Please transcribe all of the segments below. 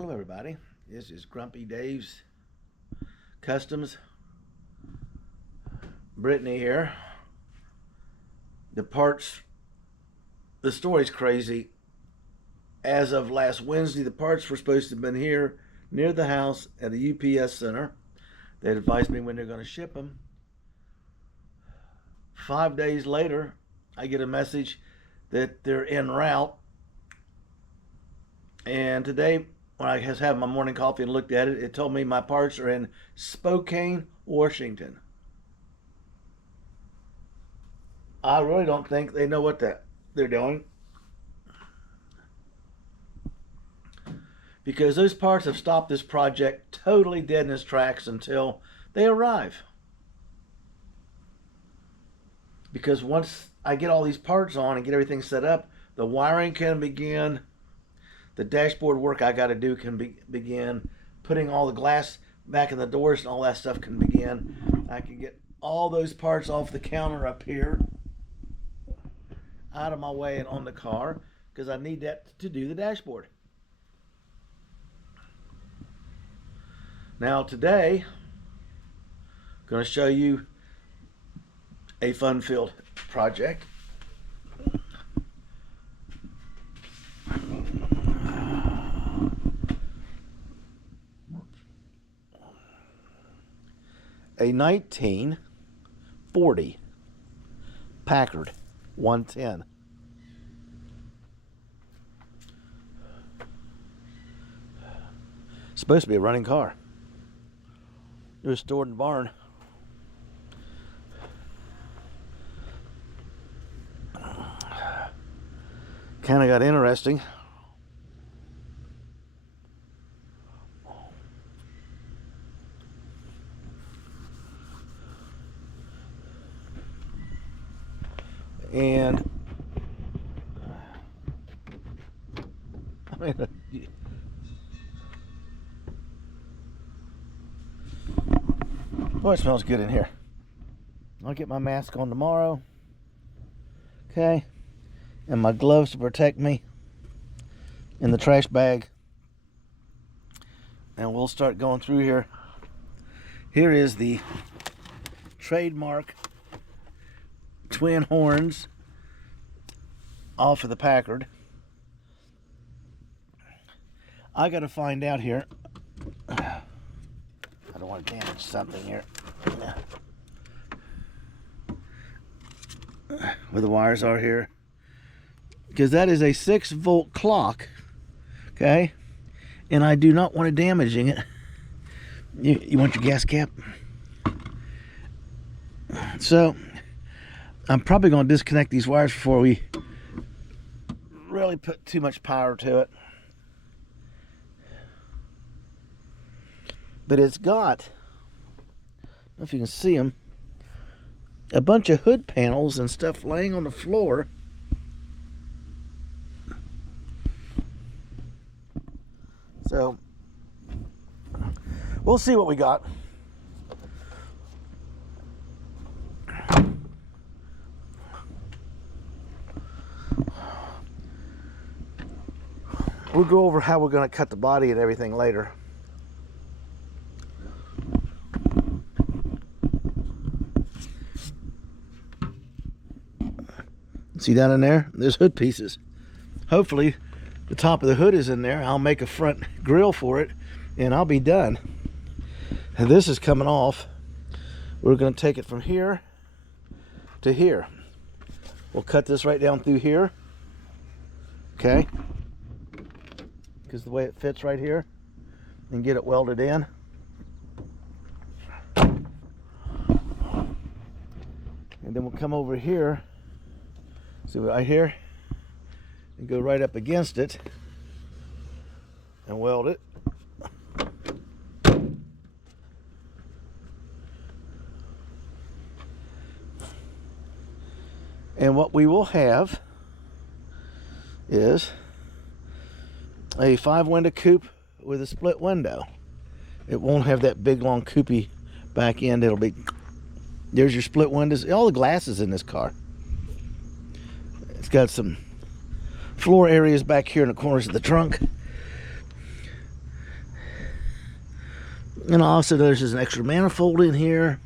Hello everybody, this is Grumpy Dave's Customs. Brittany here. The story's crazy. As of last Wednesday, the parts were supposed to have been here near the house at a UPS center. They advised me when they're going to ship them. 5 days later, I get a message that they're en route. And today, when I was having my morning coffee and looked at it, it told me my parts are in Spokane, Washington. I really don't think they know what they're doing, because those parts have stopped this project totally dead in its tracks until they arrive. Because once I get all these parts on and get everything set up, the wiring can begin. The dashboard work I got to do can begin. Putting all the glass back in the doors and all that stuff can begin. I can get all those parts off the counter up here, out of my way and on the car, because I need that to do the dashboard. Now today, I'm going to show you a fun-filled project. A 1940 Packard 110. Supposed to be a running car. It was stored in the barn. Kind of got interesting. And I mean, boy, it smells good in here. I'll get my mask on tomorrow. Okay. And my gloves to protect me in the trash bag. And we'll start going through here. Here is the trademark twin horns off of the Packard. I got to find out here. I don't want to damage something here. Where the wires are here. Because that is a 6-volt clock. Okay? And I do not want to damaging it. You want your gas cap? So I'm probably going to disconnect these wires before we really put too much power to it. But it's got, I don't know if you can see them, a bunch of hood panels and stuff laying on the floor. So we'll see what we got. We'll go over how we're going to cut the body and everything later. See down in there? There's hood pieces. Hopefully the top of the hood is in there. I'll make a front grill for it and I'll be done. And this is coming off. We're going to take it from here to here. We'll cut this right down through here. Okay? Because the way it fits right here, and get it welded in. And then we'll come over here, see right here, and go right up against it and weld it. And what we will have is a 5-window coupe with a split window. It won't have that big long coupey back end. It'll be, there's your split windows, all the glasses in this car. It's got some floor areas back here in the corners of the trunk. And also there's an extra manifold in here.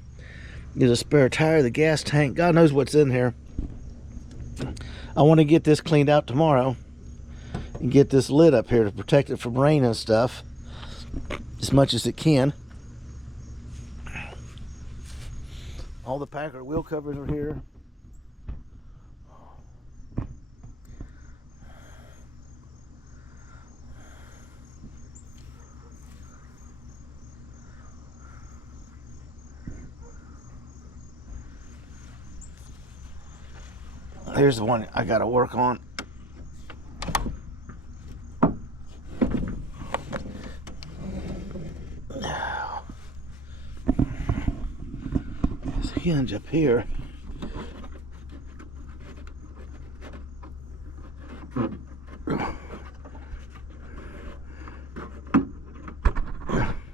There's a spare tire, the gas tank. God knows what's in here. I want to get this cleaned out tomorrow and get this lid up here to protect it from rain and stuff as much as it can. All the Packard wheel covers are here. Here's the one I gotta work on. There's a hinge up here.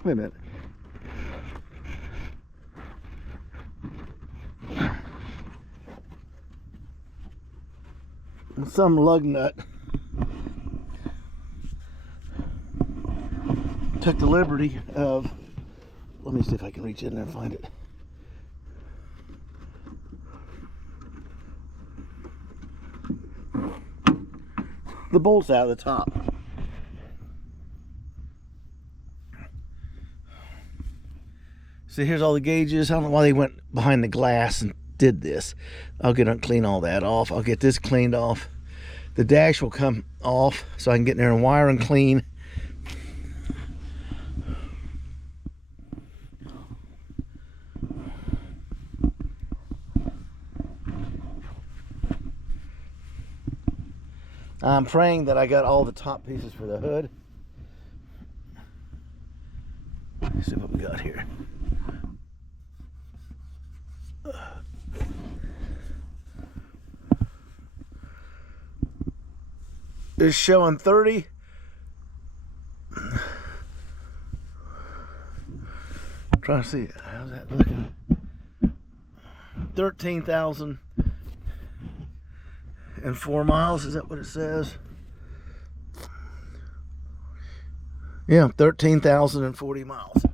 Wait a minute. Some lug nut took the liberty of, let me see if I can reach in there and find it. The bolt's out of the top. See, here's all the gauges. I don't know why they went behind the glass and did this. I'll get clean all that off. I'll get this cleaned off. The dash will come off so I can get in there and wire and clean. I'm praying that I got all the top pieces for the hood. Let's see what we got here. It's showing 30. I'm trying to see, how's that looking? 13,004 miles, is that what it says? Yeah, 13,040 miles.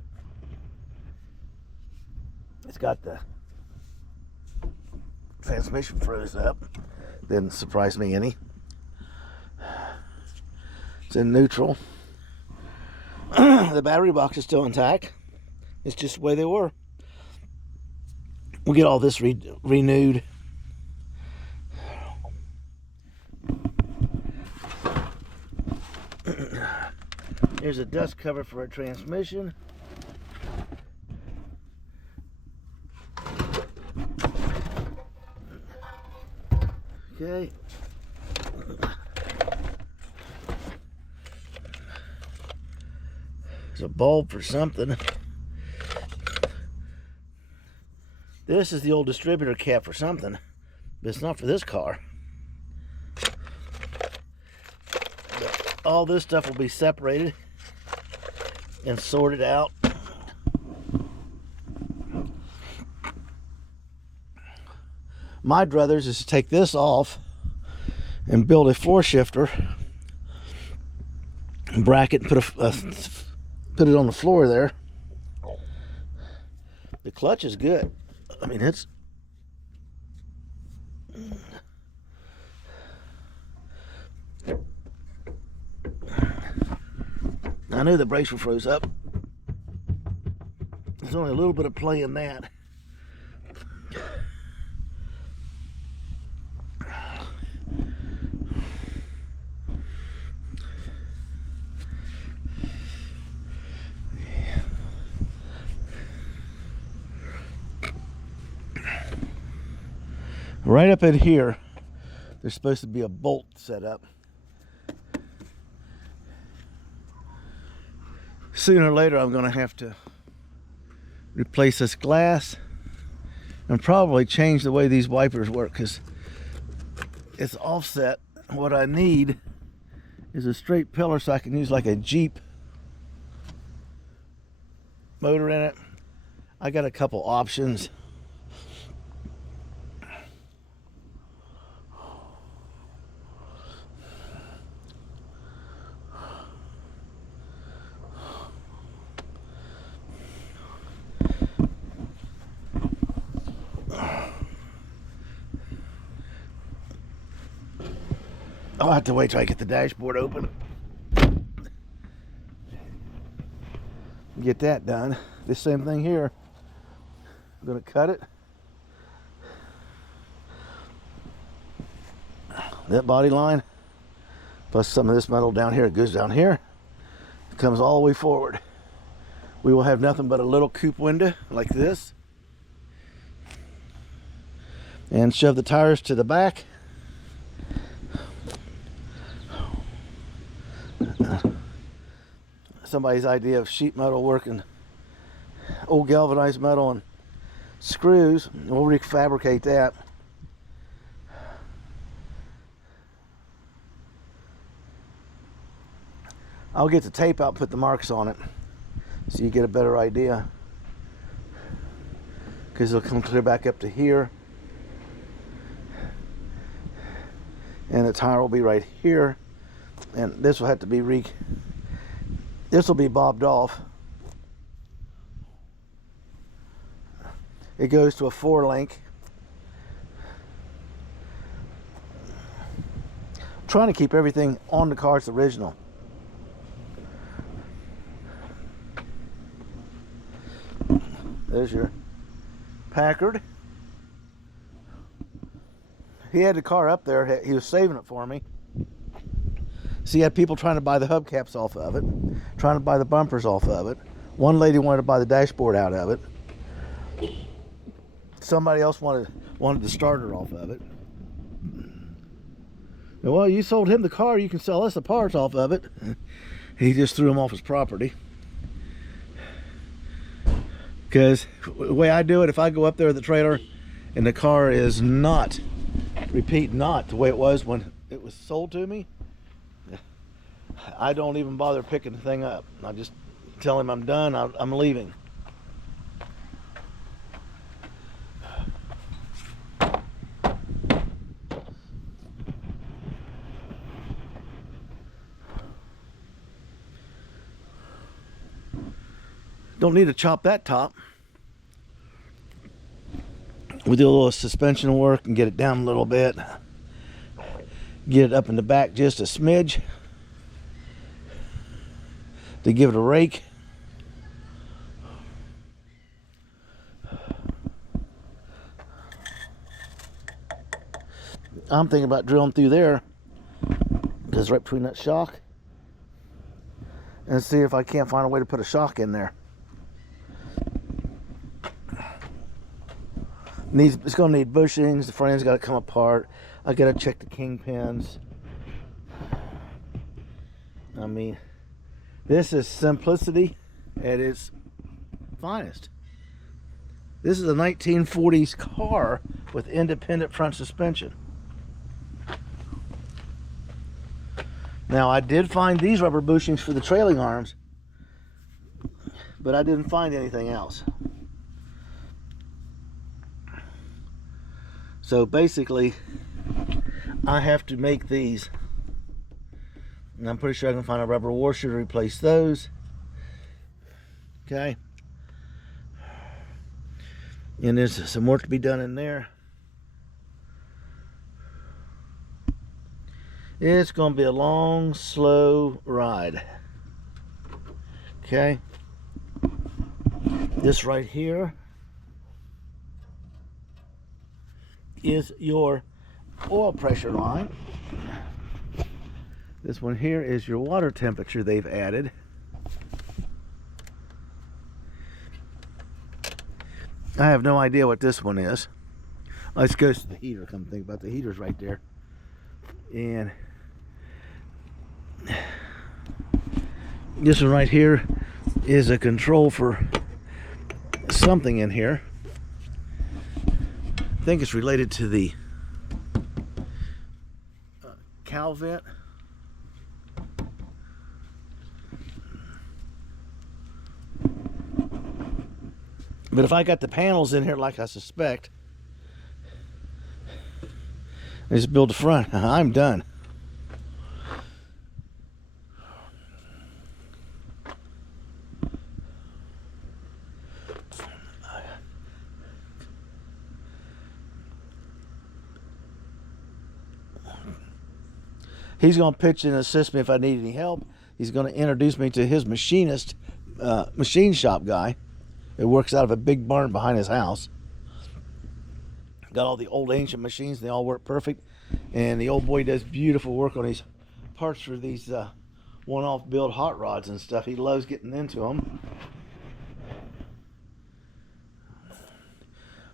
It's got the transmission froze up. Didn't surprise me any. It's in neutral. The battery box is still intact. It's just the way they were. We'll get all this renewed. Here's a dust cover for a transmission. Okay. There's a bulb for something. This is the old distributor cap for something, but it's not for this car. But all this stuff will be separated and sorted out. My druthers is to take this off and build a floor shifter bracket and put it on the floor there. The clutch is good. I mean, it's I knew the brakes were froze up. There's only a little bit of play in that. Right up in here, there's supposed to be a bolt set up. Sooner or later, I'm going to have to replace this glass and probably change the way these wipers work because it's offset. What I need is a straight pillar so I can use like a Jeep motor in it. I got a couple options. I'll have to wait till I get the dashboard open. Get that done. This same thing here. I'm gonna cut it. That body line, plus some of this metal down here, it goes down here. It comes all the way forward. We will have nothing but a little coupe window like this. And shove the tires to the back. Somebody's idea of sheet metal working, old galvanized metal and screws. We'll refabricate that. I'll get the tape out, put the marks on it, so you get a better idea. Because it'll come clear back up to here. And the tire will be right here. And this will have to be this will be bobbed off. It goes to a 4-link. I'm trying to keep everything on the car's original. There's your Packard. He had the car up there. He was saving it for me. So he had people trying to buy the hubcaps off of it, trying to buy the bumpers off of it. One lady wanted to buy the dashboard out of it. Somebody else wanted the starter off of it. And, well, you sold him the car, you can sell us the parts off of it. He just threw them off his property. Because the way I do it, if I go up there with the trailer and the car is not, repeat, not the way it was when it was sold to me, I don't even bother picking the thing up. I just tell him I'm done, I'm leaving. Don't need to chop that top. We do a little suspension work and get it down a little bit. Get it up in the back just a smidge to give it a rake. I'm thinking about drilling through there, because right between that shock, and see if I can't find a way to put a shock in there. It's going to need bushings. The frame's got to come apart. I got to check the kingpins. I mean, this is simplicity at its finest. This is a 1940s car with independent front suspension. Now, I did find these rubber bushings for the trailing arms, but I didn't find anything else. So basically, I have to make these, and I'm pretty sure I can find a rubber washer to replace those. Okay. And there's some work to be done in there. It's going to be a long, slow ride. Okay. This right here is your oil pressure line. This one here is your water temperature they've added. I have no idea what this one is. Let's go to the heater. Come think about the heater's right there. And this one right here is a control for something in here. I think it's related to the cow vent. But if I got the panels in here like I suspect, I just build the front, I'm done. He's going to pitch in and assist me if I need any help. He's going to introduce me to his machinist, machine shop guy. It works out of a big barn behind his house. Got all the old ancient machines. They all work perfect. And the old boy does beautiful work on these parts for these one-off build hot rods and stuff. He loves getting into them.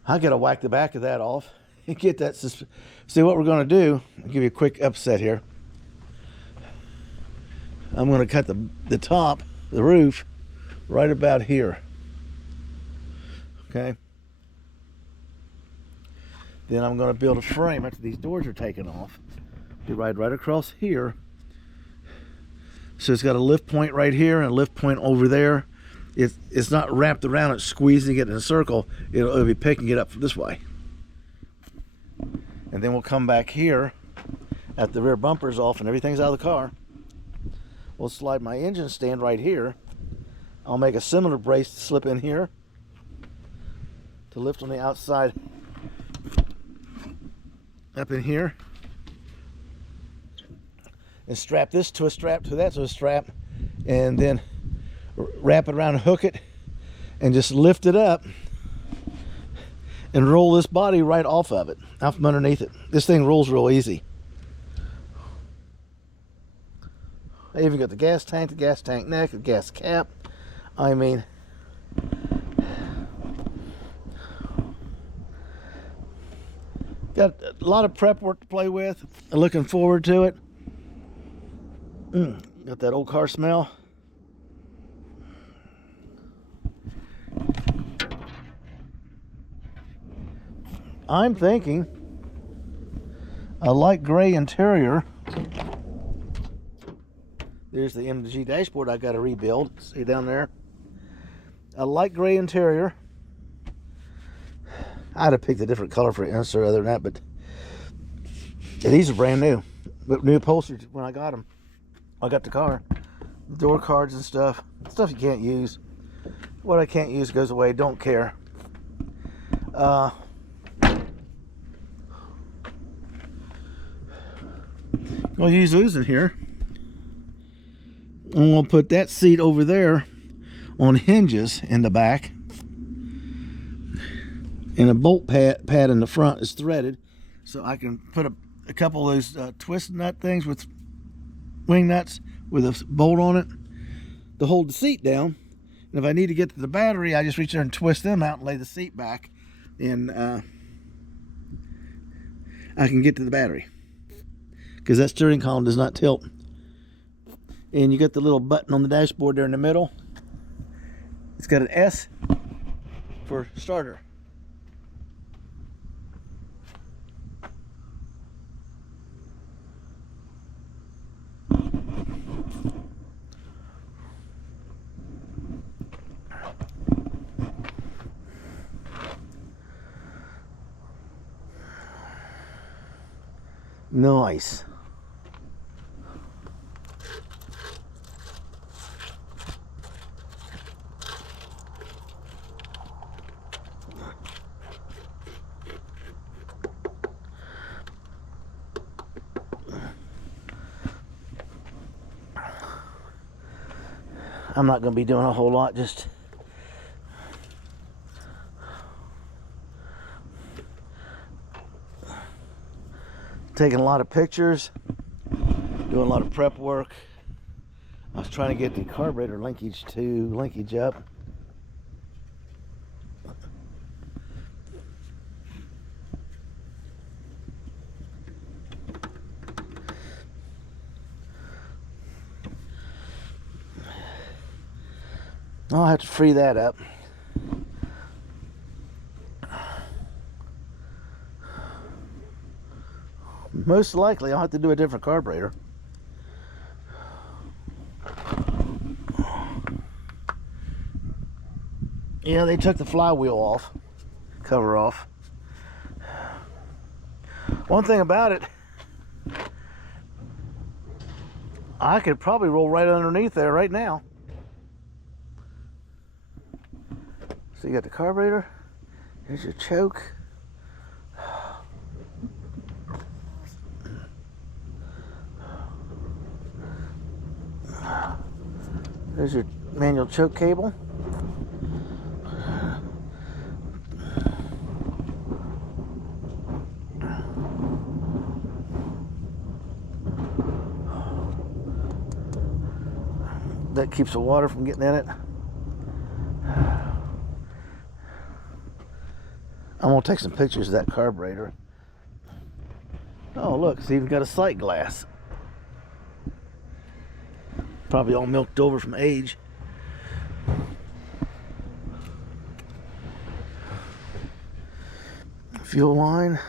I got to whack the back of that off and get that. See what we're going to do. I'll give you a quick upset here. I'm going to cut the top, the roof, right about here. Okay. Then I'm going to build a frame after these doors are taken off. Be right across here. So it's got a lift point right here and a lift point over there. It's not wrapped around it, squeezing it in a circle. It'll be picking it up this way. And then we'll come back here at the rear bumpers off and everything's out of the car. We'll slide my engine stand right here. I'll make a similar brace to slip in here to lift on the outside up in here, and strap this to a strap, to that to a strap, and then wrap it around and hook it and just lift it up and roll this body right off of it, out from underneath it. This thing rolls real easy. I even got the gas tank neck, the gas cap. I mean, got a lot of prep work to play with. I'm looking forward to it. Got that old car smell. I'm thinking a light gray interior. There's the MG dashboard I got to rebuild. See down there? A light gray interior. I'd have picked a different color for an insert other than that, but these are brand new. But new upholstery when I got them. I got the car. Door cards and stuff. Stuff you can't use. What I can't use goes away. Don't care. I'll use those in here. And we'll put that seat over there on hinges in the back. And a bolt pad in the front is threaded, so I can put a couple of those twist nut things with wing nuts with a bolt on it to hold the seat down. And if I need to get to the battery, I just reach there and twist them out and lay the seat back, and I can get to the battery because that steering column does not tilt. And you got the little button on the dashboard there in the middle. It's got an S for starter. Nice. I'm not going to be doing a whole lot, just taking a lot of pictures, doing a lot of prep work. I was trying to get the carburetor linkage up. I'll have to free that up. Most likely I'll have to do a different carburetor. Yeah, they took the flywheel cover off. One thing about it, I could probably roll right underneath there right now. So you got the carburetor, here's your choke. There's your manual choke cable. That keeps the water from getting in it. I'm gonna take some pictures of that carburetor. Oh look, it's even got a sight glass. Probably all milked over from age. Fuel line.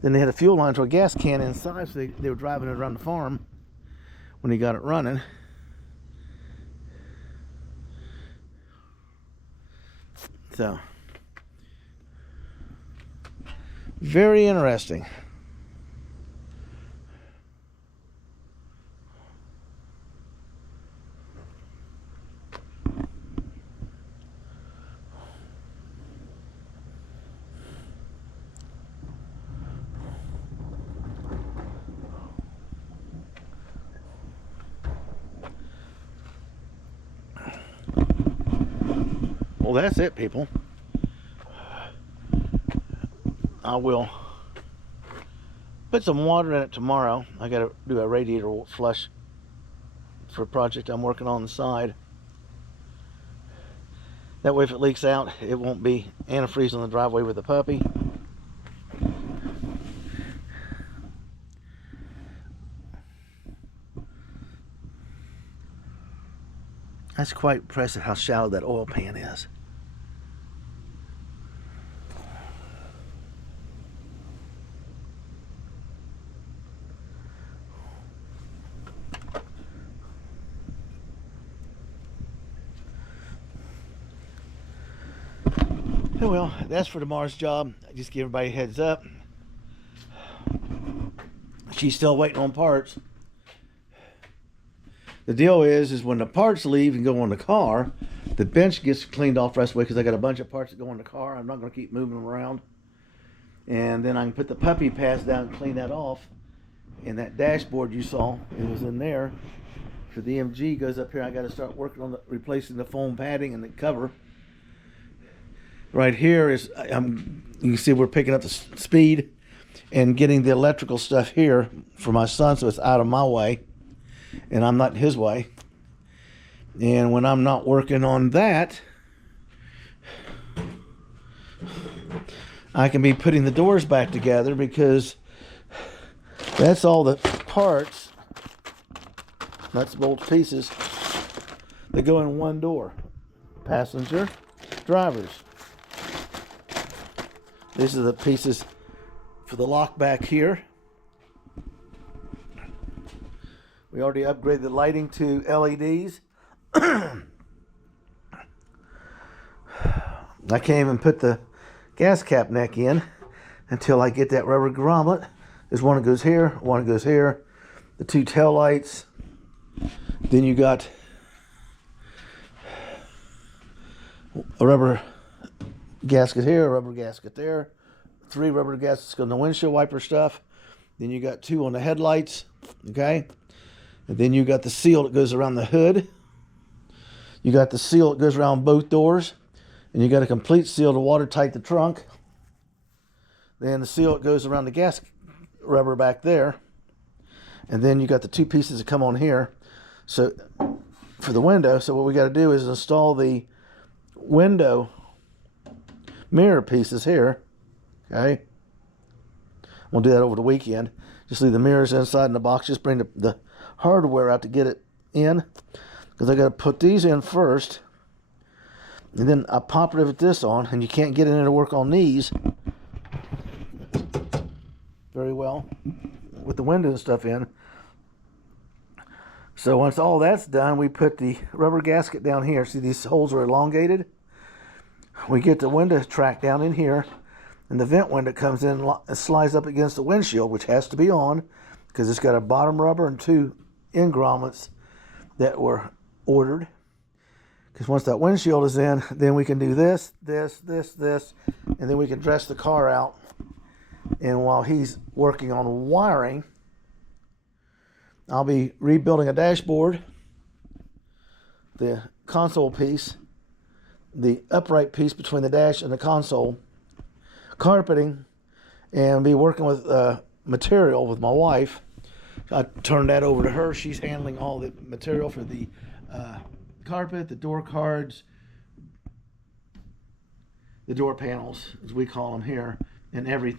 Then they had a fuel line to a gas can inside, so they were driving it around the farm when he got it running. So, very interesting. Well, that's it, people. I will put some water in it tomorrow. I got to do a radiator flush for a project I'm working on the side. That way if it leaks out, it won't be antifreeze on the driveway with the puppy. That's quite impressive how shallow that oil pan is. Oh well, that's for tomorrow's job. I just give everybody a heads up. She's still waiting on parts. The deal is when the parts leave and go on the car, the bench gets cleaned off right away because I got a bunch of parts that go on the car. I'm not going to keep moving them around. And then I can put the puppy pads down and clean that off. And that dashboard you saw, it was in there. For the MG goes up here. I got to start working on replacing the foam padding and the cover. Right here is, you can see we're picking up the speed and getting the electrical stuff here for my son so it's out of my way and I'm not in his way. And when I'm not working on that, I can be putting the doors back together because that's all the parts, nuts, bolts, pieces that go in one door. Passenger, drivers. These are the pieces for the lock back here. We already upgraded the lighting to LEDs. I can't even put the gas cap neck in until I get that rubber grommet. There's one that goes here, one that goes here. The two tail lights. Then you got a rubber gasket here, a rubber gasket there, 3 rubber gaskets on the windshield wiper stuff. Then you got 2 on the headlights, okay? And then you got the seal that goes around the hood. You got the seal that goes around both doors. And you got a complete seal to watertight the trunk. Then the seal that goes around the gas rubber back there. And then you got the 2 pieces that come on here. So for the window, so what we got to do is install the window mirror pieces here, okay? We'll do that over the weekend. Just leave the mirrors inside in the box. Just bring the hardware out to get it in, because I got to put these in first, and then I pop rivet this on, and you can't get in there to work on these very well with the window and stuff in. So once all that's done, we put the rubber gasket down here. See, these holes are elongated. We get the window track down in here, and the vent window comes in and slides up against the windshield, which has to be on because it's got a bottom rubber and 2 end grommets that were ordered. Because once that windshield is in, then we can do this, this, this, this, and then we can dress the car out. And while he's working on wiring, I'll be rebuilding a dashboard the console piece, the upright piece between the dash and the console, carpeting, and be working with material with my wife. I turned that over to her. She's handling all the material for the carpet, the door cards, the door panels, as we call them here, and everything.